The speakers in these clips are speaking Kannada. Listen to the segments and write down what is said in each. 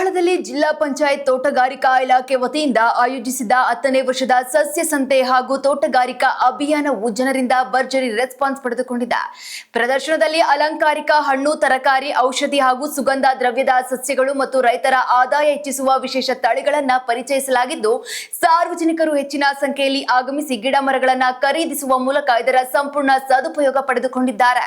ಕೊಪ್ಪಳದಲ್ಲಿ ಜಿಲ್ಲಾ ಪಂಚಾಯತ್ ತೋಟಗಾರಿಕಾ ಇಲಾಖೆ ವತಿಯಿಂದ ಆಯೋಜಿಸಿದ 10ನೇ ವರ್ಷದ ಸಸ್ಯ ಸಂತೆ ಹಾಗೂ ತೋಟಗಾರಿಕಾ ಅಭಿಯಾನವು ಜನರಿಂದ ಭರ್ಜರಿ ರೆಸ್ಪಾನ್ಸ್ ಪಡೆದುಕೊಂಡಿದೆ. ಪ್ರದರ್ಶನದಲ್ಲಿ ಅಲಂಕಾರಿಕ ಹಣ್ಣು, ತರಕಾರಿ, ಔಷಧಿ ಹಾಗೂ ಸುಗಂಧ ದ್ರವ್ಯದ ಸಸ್ಯಗಳು ಮತ್ತು ರೈತರ ಆದಾಯ ಹೆಚ್ಚಿಸುವ ವಿಶೇಷ ತಳಿಗಳನ್ನು ಪರಿಚಯಿಸಲಾಗಿದ್ದು, ಸಾರ್ವಜನಿಕರು ಹೆಚ್ಚಿನ ಸಂಖ್ಯೆಯಲ್ಲಿ ಆಗಮಿಸಿ ಗಿಡ ಮರಗಳನ್ನು ಖರೀದಿಸುವ ಮೂಲಕ ಇದರ ಸಂಪೂರ್ಣ ಸದುಪಯೋಗ ಪಡೆದುಕೊಂಡಿದ್ದಾರೆ.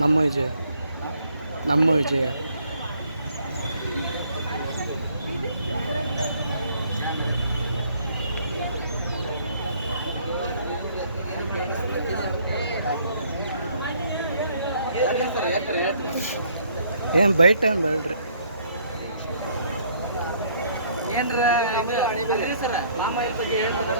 ನಮ್ಮ ವಿಜಯ ಏನು ಬೈಟ್ ಏನ್ರ ಸರ್ ಮಾಮ ಬಗ್ಗೆ ಹೇಳ್ತೀನಿ.